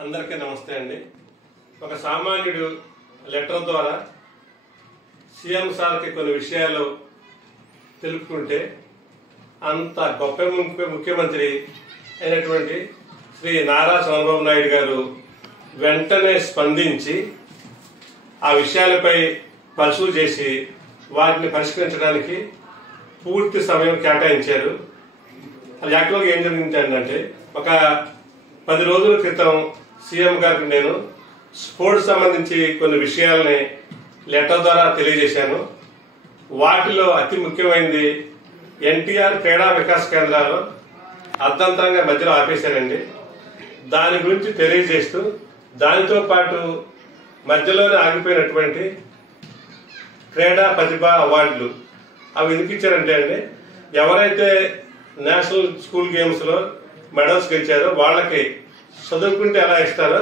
అందరికీ నమస్తే అండి. ఒక సామాన్యుడు లెటర్ ద్వారా సీఎం సార్కి కొన్ని విషయాలు తెలుపుకుంటే అంత గొప్ప ముఖ్యమంత్రి అయినటువంటి శ్రీ నారా చంద్రబాబు నాయుడు గారు వెంటనే స్పందించి ఆ విషయాలపై పరిశీలన చేసి వాటిని పరిష్కరించడానికి పూర్తి సమయం కేటాయించారు. అది యాక్చువల్గా ఏం జరిగింది అంటే, ఒక 10 రోజుల క్రితం సీఎం గారికి నేను స్పోర్ట్స్ సంబంధించి కొన్ని విషయాలని లెటర్ ద్వారా తెలియజేశాను. వాటిలో అతి ముఖ్యమైనది ఎన్టీఆర్ క్రీడా వికాస్ కేంద్రాలు అర్ధంతరంగా మధ్యలో ఆపేశారండి. దాని గురించి తెలియజేస్తూ దానితో పాటు మధ్యలోనే ఆగిపోయినటువంటి క్రీడా ప్రతిభ అవార్డులు అవి ఎందుకు ఇచ్చారంటే అండి, ఎవరైతే నేషనల్ స్కూల్ గేమ్స్లో మెడల్స్ గెలిచారో వాళ్ళకి చదువుకుంటే ఎలా ఇస్తారో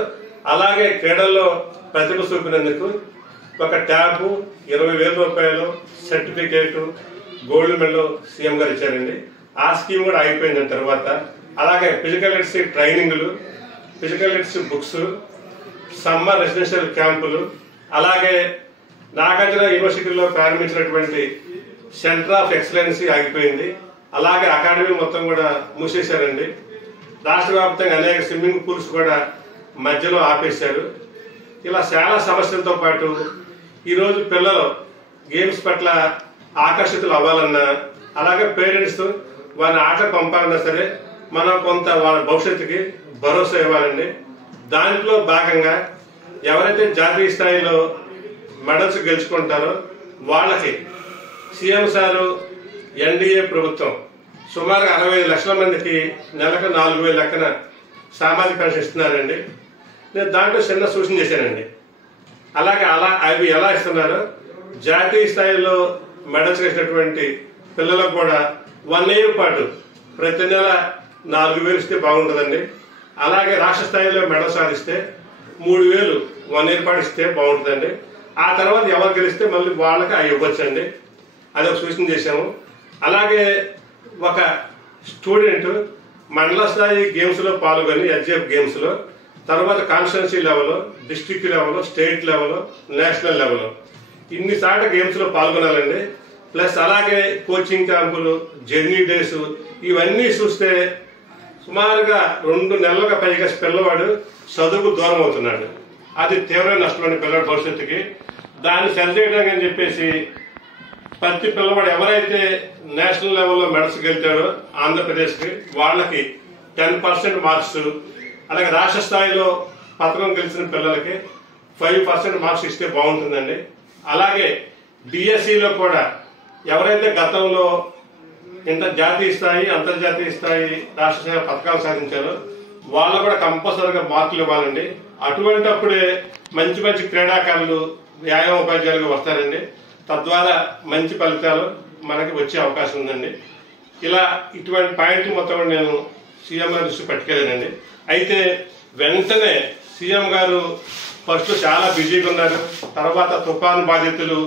అలాగే క్రీడల్లో ప్రతిభ చూపినందుకు ఒక ట్యాబు, 20,000 రూపాయలు, సర్టిఫికేటు, గోల్డ్ మెడల్ సీఎం గారు ఇచ్చారండి. ఆ స్కీమ్ కూడా ఆగిపోయిన తర్వాత అలాగే ఫిజికల్ ఎడ్స్ ట్రైనింగ్లు, physical eds books, summer residential క్యాంపులు, అలాగే నాగార్జున యూనివర్సిటీలో ప్రారంభించినటువంటి సెంటర్ ఆఫ్ ఎక్సలెన్సీ ఆగిపోయింది. అలాగే అకాడమీ మొత్తం కూడా మూసేశారండి. రాష్ట్ర వ్యాప్తంగా అనేక స్విమ్మింగ్ పూల్స్ కూడా మధ్యలో ఆపేశారు. ఇలా చాలా సమస్యలతో పాటు ఈరోజు పిల్లలు గేమ్స్ పట్ల ఆకర్షితులు అవ్వాలన్నా, అలాగే పేరెంట్స్ వారిని ఆటలు పంపాలన్నా సరే మనం కొంత వాళ్ళ భవిష్యత్తుకి భరోసా ఇవ్వాలండి. దాంట్లో భాగంగా ఎవరైతే జాతీయ స్థాయిలో మెడల్స్ గెలుచుకుంటారో వాళ్ళకి సీఎం సారు ఎన్డీఏ ప్రభుత్వం సుమారు 65 లక్షల మందికి నెలకు 4,000 లెక్కన సామాజిక పెన్షన్ ఇస్తున్నారండి. నేను దాంట్లో చిన్న సూచన చేశానండి. అలాగే అవి ఎలా ఇస్తున్నారో జాతీయ స్థాయిలో మెడల్స్ వేసినటువంటి పిల్లలకు కూడా 1 year పాటు ప్రతి నెల 4,000 ఇస్తే బాగుంటుందండి. అలాగే రాష్ట్ర స్థాయిలో మెడల్ సాధిస్తే 3,000 1 year పాటు ఇస్తే బాగుంటుందండి. ఆ తర్వాత ఎవరు గెలిస్తే మళ్ళీ వాళ్ళకి అవి ఇవ్వచ్చండి. అదొక సూచన చేశాము. అలాగే ఒక స్టూడెంట్ మండల స్థాయి గేమ్స్ లో పాల్గొని ఎస్జీఎఫ్ గేమ్స్ లో, తర్వాత constituency level, district level, state level, national level ఇన్ని సార్లు గేమ్స్ లో పాల్గొనాలండి. ప్లస్ అలాగే కోచింగ్ క్యాంపులు, జర్నీ డేస్ ఇవన్నీ చూస్తే సుమారుగా 2 నెలలుగా పైగా పిల్లవాడు చదువుకు దూరం అవుతున్నాడు. అది తీవ్రమైన నష్టమైన పిల్లవాడి భవిష్యత్తుకి. దాన్ని సరిచేయడానికి అని చెప్పేసి ప్రతి పిల్లవాడు ఎవరైతే నేషనల్ లెవెల్లో మెడల్స్ గెలిచారో ఆంధ్రప్రదేశ్కి వాళ్ళకి 10% మార్క్స్, అలాగే రాష్ట్ర స్థాయిలో పథకం గెలిచిన పిల్లలకి 5% మార్క్స్ ఇస్తే బాగుంటుందండి. అలాగే డిఎస్సిలో కూడా ఎవరైతే గతంలో జాతీయ స్థాయి, అంతర్జాతీయ స్థాయి, రాష్ట్ర స్థాయి పథకాలు సాధించారో వాళ్ళు కూడా కంపల్సరీగా మార్కులు ఇవ్వాలండి. అటువంటి అప్పుడే మంచి మంచి క్రీడాకారులు, వ్యాయామ ఉపాధ్యాయులుగా వస్తారండి. తద్వారా మంచి ఫలితాలు మనకి వచ్చే అవకాశం ఉందండి. ఇలా ఇటువంటి పాయింట్లు మొత్తం నేను సీఎం గారి దృష్టి పట్టుకెళ్ళానండి. అయితే వెంటనే సీఎం గారు ఫస్ట్ చాలా బిజీగా ఉన్నారు. తర్వాత తుఫాను బాధితులు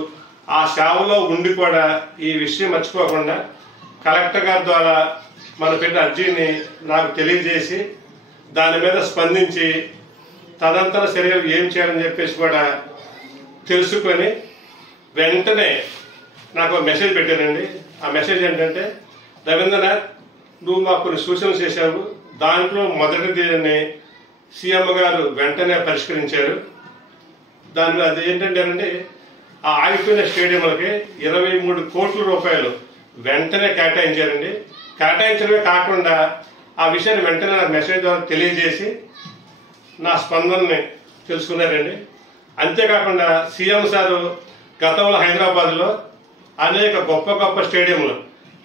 ఆ సేవలో ఉండి కూడా ఈ విషయం మర్చిపోకుండా కలెక్టర్ గారి ద్వారా మన పెట్టిన అర్జీని నాకు తెలియజేసి దాని మీద స్పందించి తదంతర చర్యలు ఏం చేయాలని చెప్పేసి కూడా తెలుసుకొని వెంటనే నాకు మెసేజ్ పెట్టారండి. ఆ మెసేజ్ ఏంటంటే, రవీంద్రనాథ్, నువ్వు మాకు కొన్ని సూచనలు చేశావు, దాంట్లో మొదటిది సీఎం గారు వెంటనే పరిష్కరించారు. దాని అది ఏంటంటేనండి, ఆ ఆగిపోయిన స్టేడియంలకి 23 కోట్ల రూపాయలు వెంటనే కేటాయించారండి. కేటాయించడమే కాకుండా ఆ విషయాన్ని వెంటనే నాకు మెసేజ్ ద్వారా తెలియజేసి నా స్పందనని తెలుసుకున్నారండి. అంతేకాకుండా సీఎం సారు గతంలో హైదరాబాద్లో అనేక గొప్ప గొప్ప స్టేడియంలు,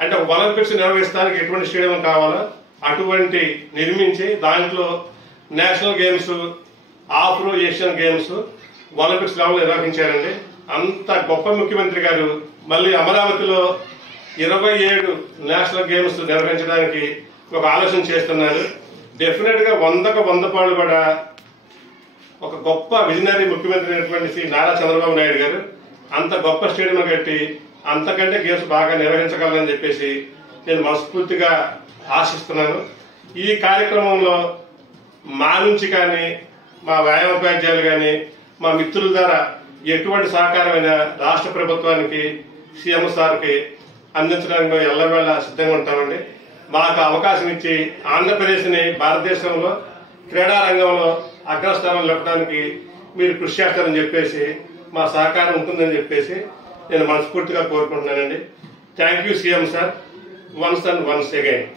అంటే ఒలింపిక్స్ నిర్వహించడానికి ఎటువంటి స్టేడియం కావాలో అటువంటి నిర్మించి దాంట్లో national games, Afro Asian games, Olympics level నిర్వహించారండి. అంత గొప్ప ముఖ్యమంత్రి గారు మళ్ళీ అమరావతిలో 27 నేషనల్ గేమ్స్ నిర్వహించడానికి ఒక ఆలోచన చేస్తున్నారు. డెఫినెట్ గా 100కు 100 పాళ్ళు కూడా ఒక గొప్ప విజనరీ ముఖ్యమంత్రి అయినటువంటి శ్రీ నారా చంద్రబాబు నాయుడు గారు అంత గొప్ప స్టేడియం కట్టి అంతకంటే గేమ్స్ బాగా నిర్వహించగలరని చెప్పేసి నేను మనస్ఫూర్తిగా ఆశిస్తున్నాను. ఈ కార్యక్రమంలో మా నుంచి కానీ మా వ్యాయామోపాధ్యాయులు కానీ మా మిత్రుల ద్వారా ఎటువంటి సహకారమైన రాష్ట్ర ప్రభుత్వానికి సీఎం సార్కి అందించడానికి ఎల్లవేళ సిద్ధంగా ఉంటామండి. మాకు అవకాశం ఇచ్చి ఆంధ్రప్రదేశ్ని భారతదేశంలో క్రీడా రంగంలో అగ్రస్థానంలో నిలపడానికి మీరు కృషి చేస్తారని చెప్పేసి మా సహకారం ఉంటుందని చెప్పేసి నేను మనస్ఫూర్తిగా కోరుకుంటున్నానండి. Thank you CM sir, once and once again.